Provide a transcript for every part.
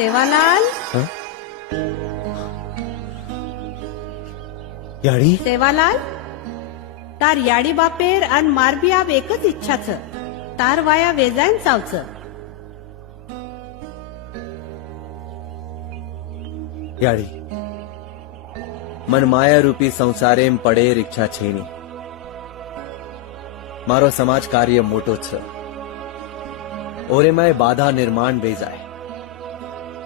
सेवालाल याड़ी सेवालाल तार याडी बापेर अन मारबी आप एकच इच्छा छ तार वाया वेजायन चावच याड़ी मन माया रूपी संसारे पड़ेर इच्छा छेनी मारो समाज कार्य मोटो छ ओरे में बाधा निर्माण बेजाय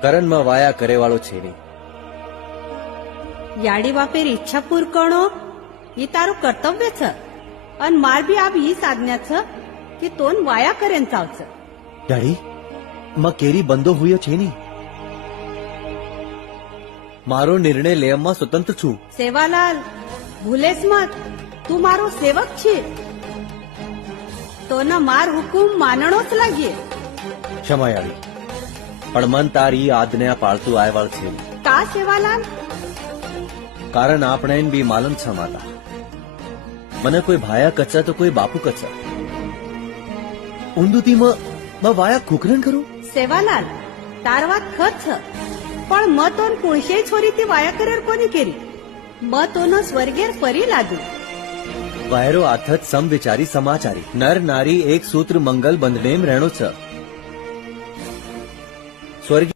करण में वाया करे वाळो छेनी याडी बापेर इच्छा पूर करणो ही ताરું કર્તવ્ય છે અન મારબી આપ ઈ આજ્ઞા છે કે તોન વાયા કરેન ચાવચ याड़ी में केरी बंदो हुयो छेनी मारो निर्णय लेવામાં स्वतंत्र छू સેવાલાલ ભૂલેસ મત તું મારો સેવક છે તોના માર હુકુમ માનણો જ લાગે क्षमा याड़ी पण मन तारी आज्ञा पाळतू आयवाळ छे કા સેવાલાલ कारण આપણે બી માલમ छ माता મને કોઈ ભાયા કચા તો કોઈ બાપુ કચા ઊંધુતી માં વાયા કુકરણ કરું સેવાલાલ તાર વાત ખત છે પણ મતોન પુણશે છોરીથી વાયા કરેર કોની કેરી મતોનો સ્વર્ગેર ફરી લાદુ વાયરો આથત સમ વિચારી સમાચારી નર નારી એક સૂત્ર મંગલ બંધનેમ રહેણો छ સ્વર્ગ